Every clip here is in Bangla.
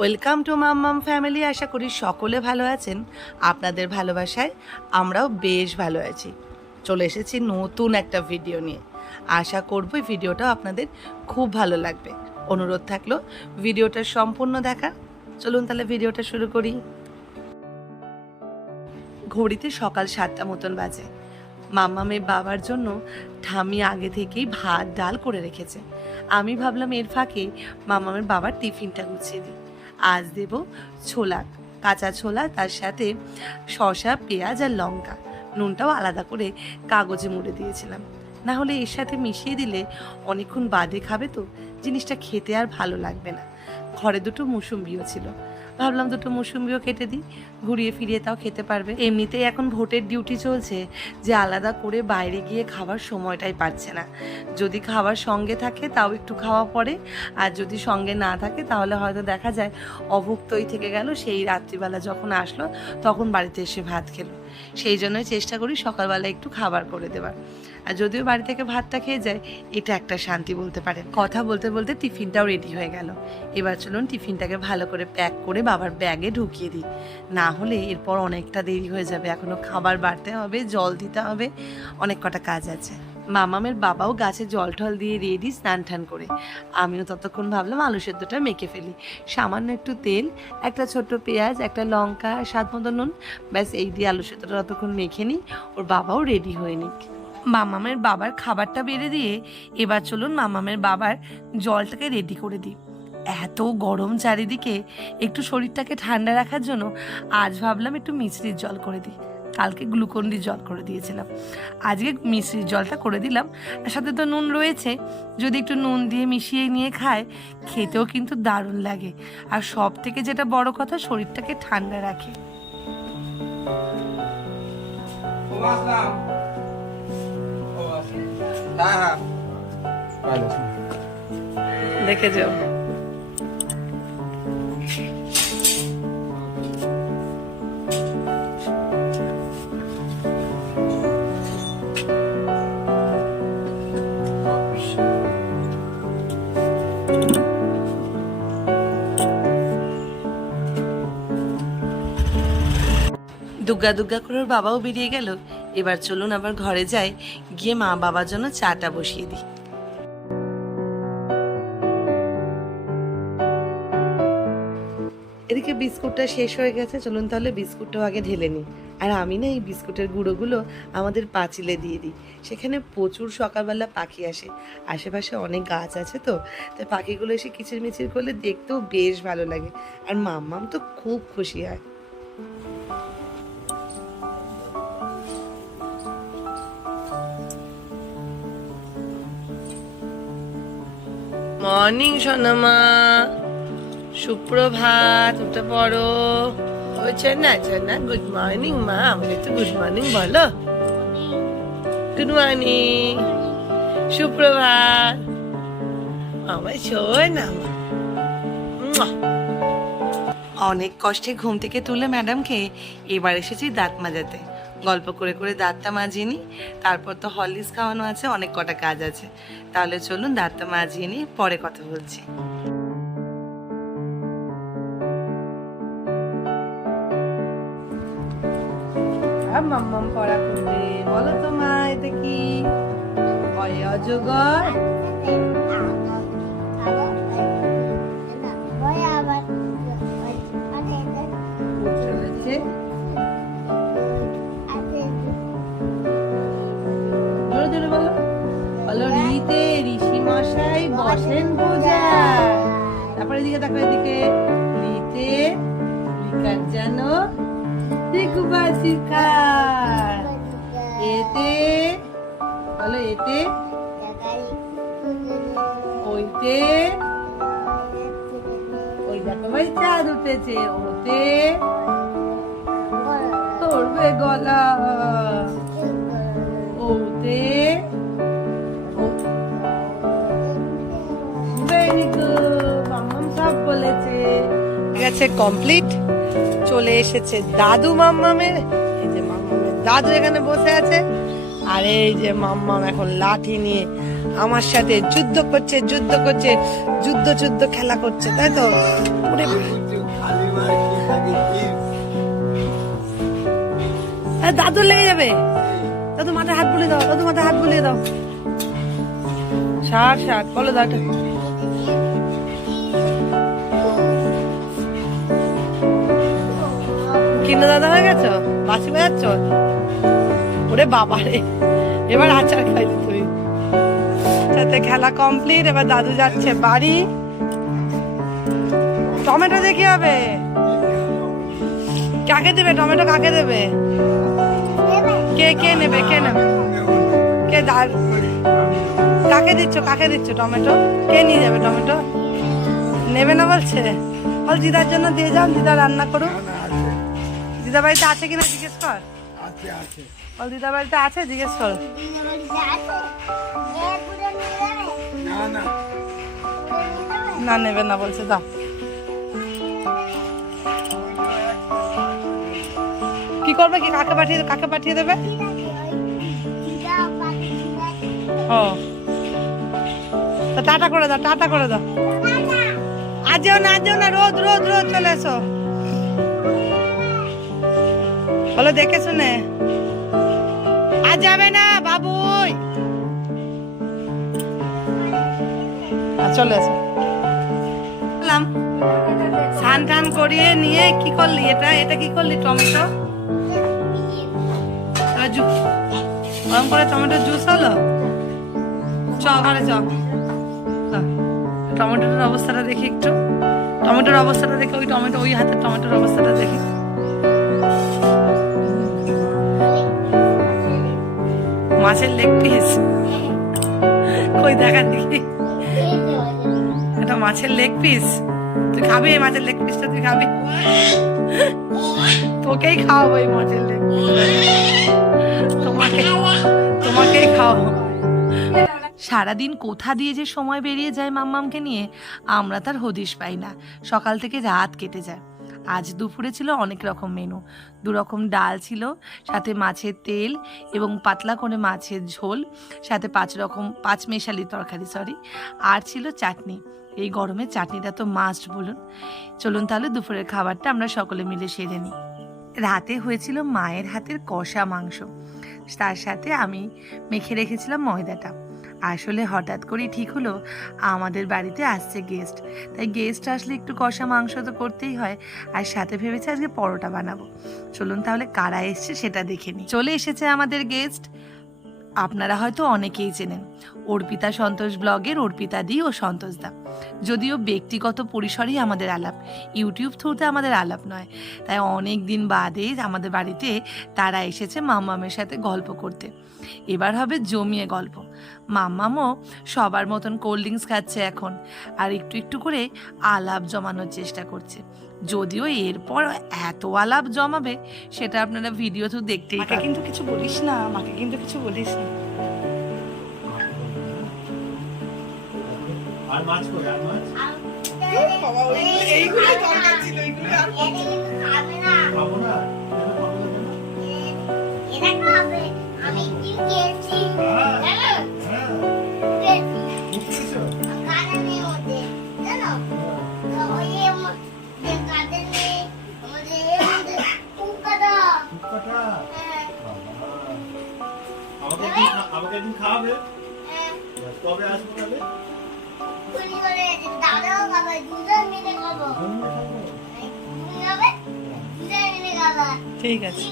ওয়েলকাম টু মাম্মাম ফ্যামিলি আশা করি সকলে ভালো আছেন। আপনাদের ভালোবাসায় আমরাও বেশ ভালো আছি। চলে এসেছি নতুন একটা ভিডিও নিয়ে। আশা করব ভিডিওটা আপনাদের খুব ভালো লাগবে। অনুরোধ থাকল ভিডিওটা সম্পূর্ণ দেখা। চলুন তাহলে ভিডিওটা শুরু করি। ঘড়িতে সকাল সাতটা মতন বাজে। মাম্মামের বাবার জন্য ঠামি আগে থেকেই ভাত, ডাল করে রেখেছে। আমি ভাবলাম এর ফাঁকে মামামের বাবার টিফিনটা গুছিয়ে দিই। আজ দেব ছোলা, কাঁচা ছোলা, তার সাথে শশা পেঁয়াজ আর লঙ্কা। নুনটাও আলাদা করে কাগজে মুড়ে দিয়েছিলাম। না হলে এর সাথে মিশিয়ে দিলে অনেকক্ষণ বাদে খাবে তো, জিনিসটা খেতে আর ভালো লাগবে না। ঘরে দুটো মুসুম্বিও ছিল। ভাবলাম দুটো মুসুম্বিও কেটে দিই, ঘুরিয়ে ফিরিয়ে তাও খেতে পারবে। এমনিতেই এখন ভোটের ডিউটি চলছে যে আলাদা করে বাইরে গিয়ে খাবার সময়টাই পাচ্ছে না। যদি খাবার সঙ্গে থাকে তাও একটু খাওয়া পড়ে আর যদি সঙ্গে না থাকে তাহলে হয়তো দেখা যায় অভুক্তই থেকে গেল, সেই রাত্রিবেলা যখন আসলো তখন বাড়িতে এসে ভাত খেলো। সেই জন্য চেষ্টা করি সকালবেলা একটু খাবার করে দেওয়ার। আর যদিও বাড়ি থেকে ভাতটা খেয়ে যায়, এটা একটা শান্তি বলতে পারে কথা বলতে বলতে টিফিনটাও রেডি হয়ে গেল। এবার চলুন টিফিনটাকে ভালো করে প্যাক করে বাবার ব্যাগে ঢুকিয়ে দিই। না হলে এরপর অনেকটা দেরি হয়ে যাবে। এখনও খাবার বাড়তে হবে, জল দিতে হবে, অনেক কটা কাজ আছে। মামামের বাবাও গাছে জল টল দিয়ে রেডি, স্নান টান করে। আমিও ততক্ষণ ভাবলাম আলু সেদ্ধটা মেখে ফেলি। সামান্য একটু তেল, একটা ছোট্ট পেঁয়াজ, একটা লঙ্কা, স্বাদ মতো নুন, ব্যাস এই দিয়ে আলু সেদ্ধটা ততক্ষণ মেখে নিই, ওর বাবাও রেডি হয়ে নিক। মামামের বাবার খাবারটা বেড়ে দিয়ে এবার চলুন মামামের বাবার জলটাকে রেডি করে দিই। এত গরম চারিদিকে, একটু শরীরটাকে ঠান্ডা রাখার জন্য আজ ভাবলাম একটু মিশ্রির জল করে দিই। কালকে গ্লুকন ডি জল করে দিয়েছিলাম। আজকে মিশ্রির জলটা করে দিলাম। আর সাথে তো নুন রয়েছে। যদি একটু নুন দিয়ে মিশিয়ে নিয়ে খায় খেতেও কিন্তু দারুণ লাগে। আর সব থেকে যেটা বড় কথা শরীরটাকে ঠান্ডা রাখে। ও আসলাম ও আসলাম ভালো। দেখে যাও। দুগ্গা দুগ্গা করে ওর বাবাও বেরিয়ে গেল। এবার চলুন আবার ঘরে যাই, গিয়ে মা বাবার জন্য চাটা বসিয়ে দিই। এদিকে বিস্কুটটা শেষ হয়ে গেছে, চলুন তাহলে বিস্কুটটাও আগে ঢেলে নিই। আর আমি না এই বিস্কুটের গুঁড়োগুলো আমাদের পাঁচিলে দিয়ে দিই। সেখানে প্রচুর সকালবেলা পাখি আসে। আশেপাশে অনেক গাছ আছে তো, তাই পাখিগুলো এসে কিচিরমিচির করলে দেখতেও বেশ ভালো লাগে। আর মাম্মাম তো খুব খুশি হয়। মর্নিং সোনামা সুপ্রভাত, উঠে পড়ো। হয়েছে না না গুড মর্নিং মা আমাকে তো গুড মর্নিং বলো। গুড মর্নিং সুপ্রভাত। আমার শোয় না। মা অনেক কষ্টে ঘুম থেকে তুলে ম্যাডামকে এবার এসেছি দাঁত মাজাতে। গল্প করে করে দাঁতটা মাজিয়ে নিই। তারপর তো হরলিক্স খাওয়ানো আছে, অনেক কটা কাজ আছে। তাহলে চলুন দাঁতটা মাজিয়ে নিই পরে কথা বলছি। মাম্মাম পড়া করবে, বলো তো মা, এটা কি? অজগর? বলো এতে ওইতে ওই দেখো ভাই চাঁদ উঠেছে, ওতে ধরবে গলা। ওতে সব বলেছে। ঠিক কমপ্লিট চলে এসেছে দাদু মাম্মামের, এই যে মাম্মামের দাদু এখানে বসে আছে। আর এই যে মাম্মাম, এখন লাঠি নিয়ে আমার সাথে যুদ্ধ করছে যুদ্ধ করছে, যুদ্ধ যুদ্ধ খেলা করছে, তাই তো? দাদুর লেগে যাবে। দাদু মাথায় হাত বুলিয়ে দাও, দাদু মাথায় হাত বুলিয়ে দাও। ষাট ষাট বলো দাদু। কিলো দাদা হয়ে গেছো? বাসি বাজাচ্ছ? ওরে বাবা রে এবার আচার খাইলি তুই। সাথে খেলা কমপ্লিট এবার দাদু যাচ্ছে বাড়ি। টমেটো দিয়ে কি হবে? কাকে দেবে? টমেটো কাকে দেবে? কে কে নেবে? কে নেবে? কে কাকে দিচ্ছ? কাকে দিচ্ছ টমেটো? কে নিয়ে যাবে টমেটো? নেবে না বলছে? বল দিদার জন্য দিয়ে যাও, দিদা রান্না করুক। দিদা বাড়িতে আছে কিনা জিজ্ঞেস কর? বল দিদা বাড়িতে আছে? জিজ্ঞেস কর। না নেবে না বলছে দাও। কি করবে কি কাকে পাঠিয়ে কাকে পাঠিয়ে দেবে? ও। তা টাটা করে দাও টাটা করে দাও। আজ যেও না আজ যেও না রোদ রোদ রোদ চলে এসো। বলো দেখে শুনে। যাবে না বাবুই। চলে এসো। এলাম। স্নান টান করিয়ে নিয়ে কি করলি এটা? এটা কি করলি টমেটো? গরম করে টমেটো জুস হলো? চ ঘরে চ। টমেটোর অবস্থাটা দেখি একটু। টমেটোর অবস্থাটা দেখি ওই টমেটো ওই হাতের টমেটোর অবস্থাটা দেখি। মাছের লেগ পিস কই দেখা দেখি। এটা মাছের লেগ পিস তুই খাবি এই মাছের লেগ পিসটা তুই খাবি। তোকেই খাওয়াবো এই মাছের লেগ তোমাকে, তোমাকেই খাওয়াবো। সারাদিন কোথা দিয়ে যে সময় বেরিয়ে যায় মাম্মামকে নিয়ে, আমরা তার হদিশ পাই না। সকাল থেকে রাত কেটে যায়। আজ দুপুরে ছিল অনেক রকম মেনু দু রকম ডাল ছিল, সাথে মাছের তেল এবং পাতলা করে মাছের ঝোল, সাথে পাঁচ রকম, পাঁচ মেশালি তরকারি সরি আর ছিল চাটনি। এই গরমে চাটনিটা তো মাস্ট বলুন। চলুন তাহলে দুপুরের খাবারটা আমরা সকলে মিলে সেরে নিই। রাতে হয়েছিল মায়ের হাতের কষা মাংস। তার সাথে আমি মেখে রেখেছিলাম ময়দাটা। আসলে হঠাৎ করেই ঠিক হলো, আমাদের বাড়িতে আসছে গেস্ট তাই গেস্ট আসলে একটু কষা মাংস তো করতেই হয়, আর সাথে ভেবেছে আজকে পরোটা বানাবো। চলুন তাহলে কারা এসছে সেটা দেখে নিই। চলে এসেছে আমাদের গেস্ট আপনারা হয়তো অনেকেই চেনেন। অর্পিতা সন্তোষ ব্লগের অর্পিতা দি ও সন্তোষ দা। যদিও ব্যক্তিগত পরিসরেই আমাদের আলাপ, ইউটিউব থ্রুতে আমাদের আলাপ নয়। তাই অনেক দিন বাদে আমাদের বাড়িতে তারা এসেছে মাম্মামের সাথে গল্প করতে। এবার হবে জমিয়ে গল্প। মাম্মামও সবার মতন কোল্ড ড্রিঙ্কস খাচ্ছে এখন। আর একটু একটু করে আলাপ জমানোর চেষ্টা করছে। যদিও এরপর এত আলাপ জমাবে সেটা আপনারা ভিডিও তো দেখতেই মাকে কিন্তু কিছু বলিস না মাকে কিন্তু কিছু বলিস না। আর মাছ করে আর মাছ? এইগুলো দরকার ছিল এইগুলো আর খাব না? খাব না কেন? আমি কি খেয়েছি। হ্যাঁ। খেয়েছি আমাকে একদিন খাওয়াবে? হ্যাঁ। কবে আসব তাহলে? ঠিক আছে।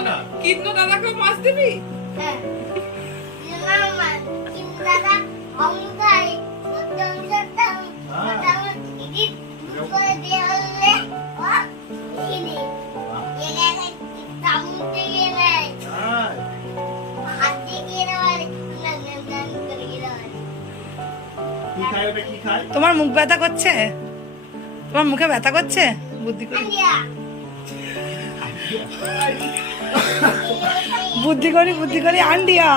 না কৃষ্ণ দাদাকে মাছ দিবি? হ্যাঁ। দাদা করে দিয়ে তোমার মুখ ব্যথা করছে? তোমার মুখে ব্যথা করছে? বুদ্ধি করে বুদ্ধি করি বুদ্ধি করি আন্ডিয়া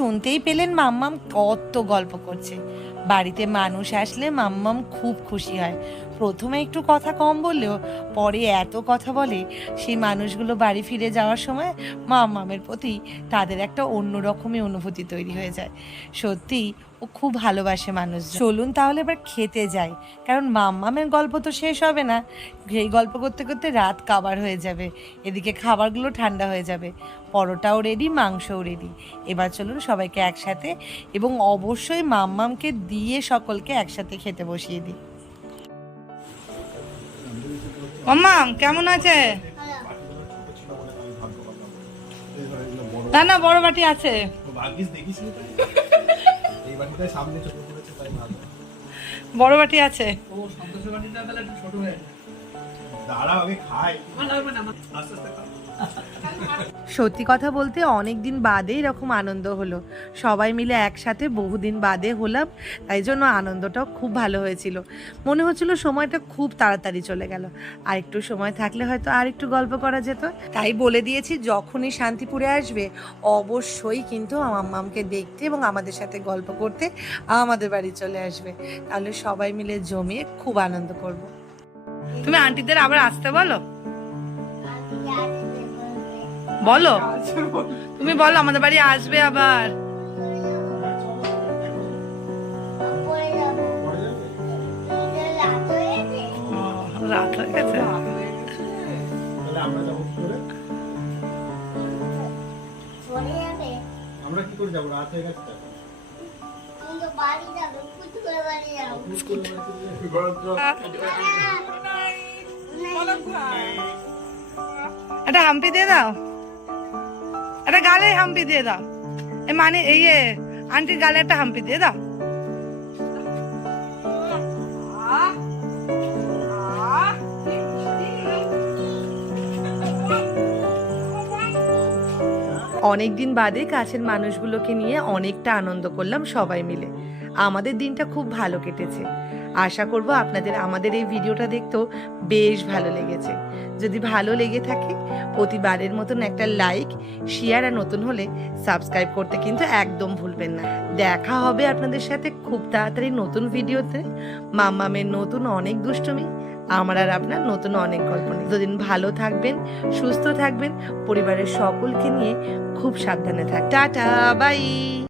শুনতেই পেলেন মাম্মাম কত গল্প করছে। বাড়িতে মানুষ আসলে মাম্মাম খুব খুশি হয়। প্রথমে একটু কথা কম বললেও পরে এত কথা বলে সেই মানুষগুলো বাড়ি ফিরে যাওয়ার সময় মাম্মামের প্রতি তাদের একটা অন্যরকমই অনুভূতি তৈরি হয়ে যায়। সত্যি ও খুব ভালোবাসে মানুষ চলুন তাহলে এবার খেতে যাই, কারণ মাম্মামের গল্প তো শেষ হবে না। এই গল্প করতে করতে রাত কাবার হয়ে যাবে, এদিকে খাবারগুলো ঠান্ডা হয়ে যাবে, পরোটাও রেডি মাংসও রেডি এবার চলুন সবাইকে একসাথে এবং অবশ্যই মাম্মামকে দিয়ে সকলকে একসাথে খেতে বসিয়ে দিই। মাম্মাম কেমন আছে? না না, বড় বাটি আছে। বড় বাটি আছে। দাঁড়া আগে খাই। আস্তে আস্তে। সত্যি কথা বলতে অনেক দিন বাদে এরকম আনন্দ হলো। সবাই মিলে একসাথে বহুদিন বাদে হলাম, তাই জন্য আনন্দটাও খুব ভালো হয়েছিল। মনে হচ্ছিল সময়টা খুব তাড়াতাড়ি চলে গেল। আর একটু সময় থাকলে হয়তো আর একটু গল্প করা যেত। তাই বলে দিয়েছি, যখনই শান্তিপুরে আসবে, অবশ্যই কিন্তু মাম্মামকে দেখতে এবং আমাদের সাথে গল্প করতে আমাদের বাড়ি চলে আসবে। তাহলে সবাই মিলে জমিয়ে খুব আনন্দ করব। তুমি আন্টিদের আবার আসতে বলো। বলো তুমি বলো আমাদের বাড়ি আসবে আবার। রাত হয়ে গেছে আমরা কি করে যাবে। রাত হয়ে। একটা হাম্পি দিয়ে দাও একটা গালে হাম্পি দিয়ে দাও। এ মানে এ, আন্টির গালে একটা হাম্পি দিয়ে দাও। অনেক দিন বাদে কাছের মানুষগুলোকে নিয়ে অনেকটা আনন্দ করলাম সবাই মিলে। আমাদের দিনটা খুব ভালো কেটেছে। আশা করব আপনাদের আমাদের এই ভিডিওটা দেখতেও বেশ ভালো লেগেছে। যদি ভালো লেগে থাকে, প্রতিবারের মতন একটা লাইক শেয়ার আর নতুন হলে সাবস্ক্রাইব করতে কিন্তু একদম ভুলবেন না। দেখা হবে আপনাদের সাথে খুব তাড়াতাড়ি নতুন ভিডিওতে। মাম্মামের নতুন অনেক দুষ্টুমি, আমার আর আপনার নতুন অনেক গল্প নিয়ে। দুদিন ভালো থাকবেন, সুস্থ থাকবেন, পরিবারের সকলকে নিয়ে খুব সাবধানে থাক টাটা বাই